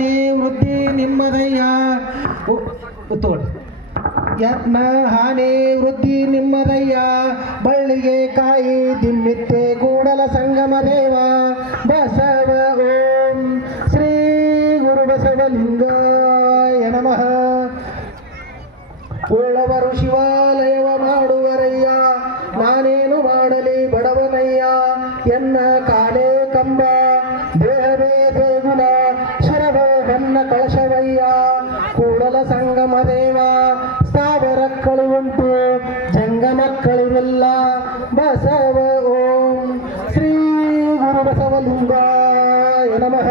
ಹಾನಿ ವೃದ್ಧಿ ನಿಮ್ಮದಯ್ಯ. ತೋಳಿ ಯತ್ನ ಹಾನಿ ವೃದ್ಧಿ ನಿಮ್ಮದಯ್ಯ. ಬಳ್ಳಿಗೆ ಕಾಯಿ ದಿಮ್ಮಿತ್ತೆ ಕೂಡಲ ಸಂಗಮ ದೇವ. ಬಸವ ಓಂ ಶ್ರೀ ಗುರು ಬಸವಲಿಂಗಾಯ ನಮಃ. ಉಳ್ಳವರು ಶಿವಾಲಯವ ಮಾಡುವರಯ್ಯ. ನಾನೇನು ಮಾಡಲಿ ಬಡವನಯ್ಯ. ಎನ್ನ ಕಾಲೇ ಬಸವ ಓಂ ಶ್ರೀ ಗುರು ಬಸವಲಿಂಗಾಯ ನಮಃ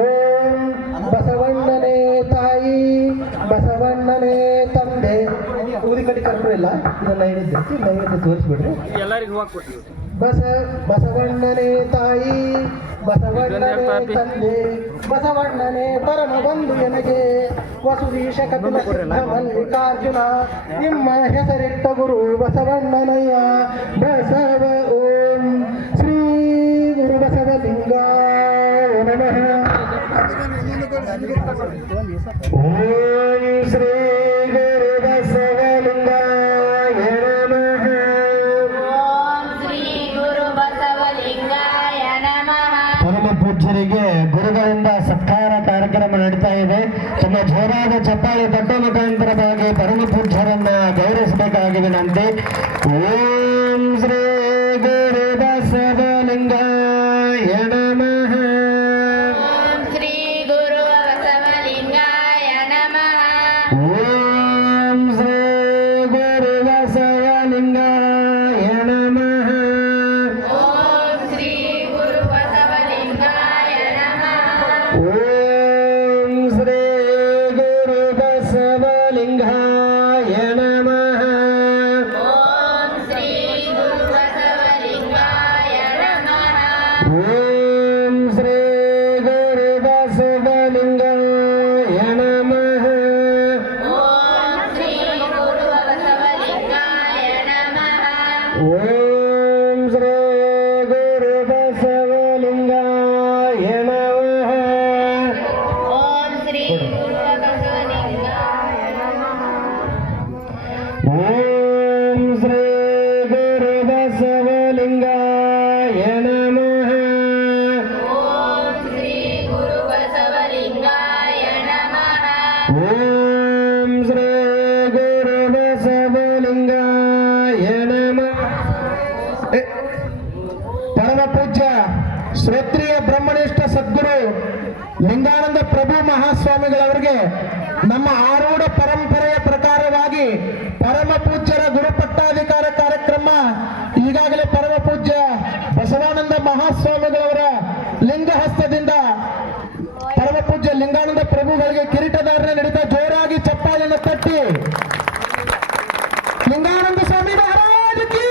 ಓಂ ಬಸವಣ್ಣನೇ ತಾಯಿ ಬಸವಣ್ಣನೇ ತಂದೆ ಊದಿ ಕಟ್ಟಿ ಕರ್ಕೊಂಡಿಲ್ಲ ಇದನ್ನ ನೈವೇದ್ಯ ನೈವೇದ್ಯ ತೋರಿಸ್ಬಿಡ್ರಿ. ಎಲ್ಲರಿಗೂ ಬಸ ಬಸವಣ್ಣನೇ ತಾಯಿ ಬಸವಣ್ಣನೆ ತಂದೆ ಬಸವಣ್ಣನೇ ಪರಮ ಬಂಧು ನನಗೆ ವಸುದೀಶಕಪಿಲ ಸಿದ್ಧಮಲ್ಲಿಕಾರ್ಜುನ ನಿಮ್ಮ ಹೆಸರಿಟ್ಟ ಗುರು ಬಸವಣ್ಣನಯ್ಯ ಬಸವ ಓಂ ಶ್ರೀ ಗುರು ಬಸವಲಿಂಗ ನಮಃ ಓಂ ಶ್ರೀ ಗುರು ಬಸವಲಿಂಗ ಪರಮ ಪೂಜ್ಯರಿಗೆ ಕಾರ್ಯಕ್ರಮ ನಡೀತಾ ಇದೆ ತಮ್ಮ ಜೋರಾದ ಚಪ್ಪಾಳೆ ತಟ್ಟ ಮುಖಾಂತರವಾಗಿ ಪರಮ ಪೂಜ್ಯರನ್ನ ಗೌರವಿಸಬೇಕಾಗಿ ವಿನಂತಿ ಓಂ ಶ್ರೀ ಗುರು ಬಸವಲಿಂಗಾಯ ನಮಃ ಓಂ ಶ್ರೀ ಗುರು ಬಸವಲಿಂಗಾಯ ನಮಃ ಓಂ ಶ್ರೀ ಗುರು ಬಸವಲಿಂಗಾಯ ನಮಃ శ్రీ ఓం శ్రీ గురుబసవలింగాయ నమ. ఓం శ్రీ గురుబసవలింగాయ నమ. ఓం శ్రీ గురుబసవలింగాయ నమ. పరమ పూజ్య శ్రోత్రియ బ్రహ్మనిష్ట సద్గురు లింగానంద ಮಹಾಸ್ವಾಮಿಗಳವರಿಗೆ ನಮ್ಮ ಆರೂಢ ಪರಂಪರೆಯ ಪ್ರಕಾರವಾಗಿ ಪರಮ ಪೂಜ್ಯರ ಗುರುಪಟ್ಟಾಧಿಕಾರ ಕಾರ್ಯಕ್ರಮ, ಈಗಾಗಲೇ ಪರಮ ಪೂಜ್ಯ ಬಸವಾನಂದ ಮಹಾಸ್ವಾಮಿಗಳವರ ಲಿಂಗಹಸ್ತದಿಂದ ಪರಮ ಪೂಜ್ಯ ಲಿಂಗಾನಂದ ಪ್ರಭುಗಳಿಗೆ ಕಿರೀಟಧಾರಣೆ ನಡೀತಾ ಜೋರಾಗಿ ಚಪ್ಪಾಳೆಯನ್ನು ತಟ್ಟಿ ಲಿಂಗಾನಂದ ಸ್ವಾಮಿ ಮಹಾರಾಜ್ ಕಿ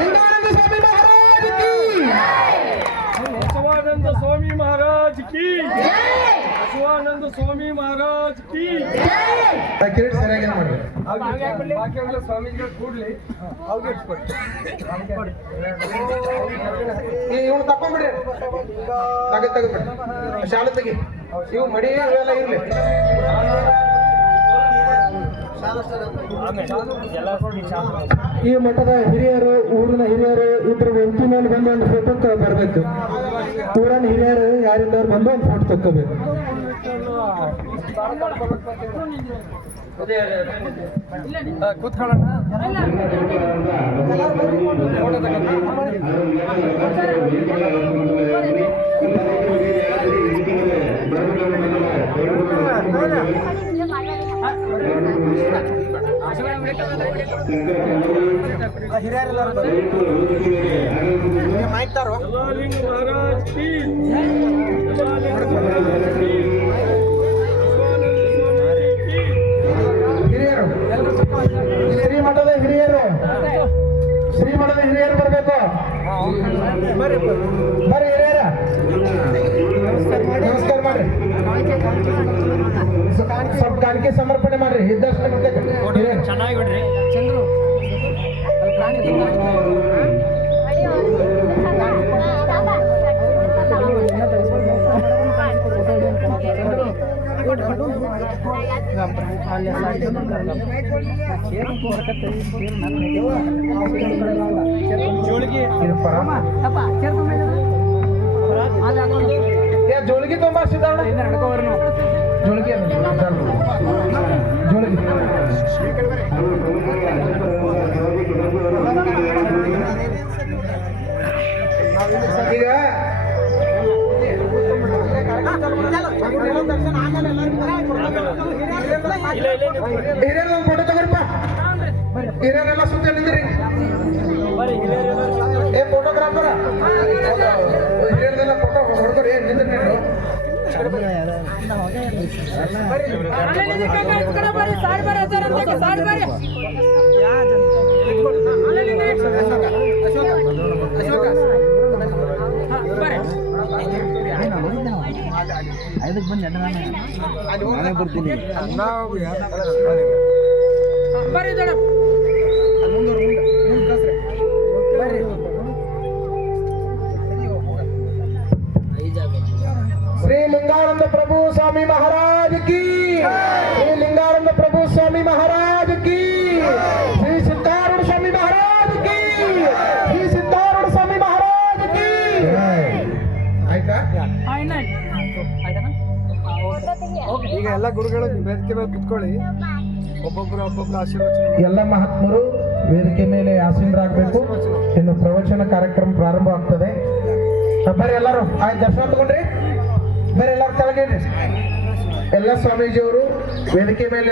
ಲಿಂಗಾನಂದ ಸ್ವಾಮಿ ಮಹಾರಾಜ್ ಕಿ ಬಸವಾನಂದ ಸ್ವಾಮಿ ಮಹಾರಾಜ್ ಕಿ ಬಸವಾನಂದ ಸ್ವಾಮಿ ಮಹಾರಾಜ್ ಕಿ ಕಿರೀಟ ಸರಿಯಾಗಿ ಮಾಡಿ ಬಾಕಿಯವರೆಲ್ಲ ಸ್ವಾಮೀಜಿಗಳು ಕೂಡ್ಲಿ ಅವ್ರಿಗೆ ಇವನು ತಕೊಂಡ್ಬಿಡ್ರಿ ತಗ ತೆಗೆದ್ಬಿಡ್ರಿ ಶಾಲೆ ತೆಗಿ. ಇವು ಮಡಿ ಅವೆಲ್ಲ ಇರ್ಲಿ. ಈ ಮಠದ ಹಿರಿಯರು ಊರಿನ ಹಿರಿಯರು ಇದ್ರ ವೆಂಕಿ ಮೇಲೆ ಬಂದು ಒಂದು ಫೋಟೋ ಬರ್ಬೇಕು. ಊರನ್ನ ಹಿರಿಯರು ಯಾರಿಂದವ್ರು ಬಂದು ಒಂದು ಫೋಟೋ ತಕ್ಕೋಬೇಕು. ಕೂತ್ಕೊಳ್ಳೋಣ ಹಿರಿಯರೆಲ್ಲರೂ ಮಾಡ್ತಾರೋ ಬರ್ರಿ ಹಿರಿಯರ. ನಮಸ್ಕಾರ ಮಾಡ್ರಿ. ಸ್ವಲ್ಪ ಕಾಣಿಕೆ ಸಮರ್ಪಣೆ ಮಾಡ್ರಿ. ಇದ್ದಷ್ಟು ಚೆನ್ನಾಗಿ ಬಿಡ್ರಿ ಅಯ್ಯೋ ಜೋಳಿಗೆ. ತುಂಬಾ ಸಿದ್ಧಾವಣ ಜೋಳಿಗೆ ಹಿರಿಯರ ಒಂದು ಫೋಟೋ ತಗೋರಿಪ್ಪ ಹಿರಿಯರೆಲ್ಲ ಸುತ್ತ ನಿಂದ್ರಿ ಏ ಫೋಟೋಗ್ರಾಫರ್ ಹಿರಿಯರದೆಲ್ಲ ಫೋಟೋ ಹೊಡ್ಕೊರಿ ನಿಂದ್ರಿ ನೀವು ಶ್ರೀ ಲಿಂಗಾನಂದ ಪ್ರಭು ಸ್ವಾಮಿ ಮಹಾರಾಜ್ ಕಿ. ಶ್ರೀ ಲಿಂಗಾನಂದ ಪ್ರಭು ಸ್ವಾಮಿ ಮಹಾರಾಜ್ ಕಿ. ಎಲ್ಲ ಗುರುಗಳು ವೇದಿಕೆ ಮೇಲೆ ಕುತ್ಕೊಳ್ಳಿ. ಒಬ್ಬೊಬ್ಬರು ಒಬ್ಬೊಬ್ಬರು ಆಶೀರ್ವಚನ ಎಲ್ಲ ಮಹಾತ್ಮರು ವೇದಿಕೆ ಮೇಲೆ ಆಸೀನರಾಗಬೇಕು. ಇನ್ನು ಪ್ರವಚನ ಕಾರ್ಯಕ್ರಮ ಪ್ರಾರಂಭ ಆಗ್ತದೆ. ಬರ್ರಿ ಎಲ್ಲರೂ. ಆಯ್ತು ದರ್ಶನ ತಗೊಂಡ್ರಿ. ಬೇರೆ ಎಲ್ಲರೂ ಕೆಳಗೆ ಇಡ್ರಿ. ಎಲ್ಲ ಸ್ವಾಮೀಜಿಯವರು ವೇದಿಕೆ ಮೇಲೆ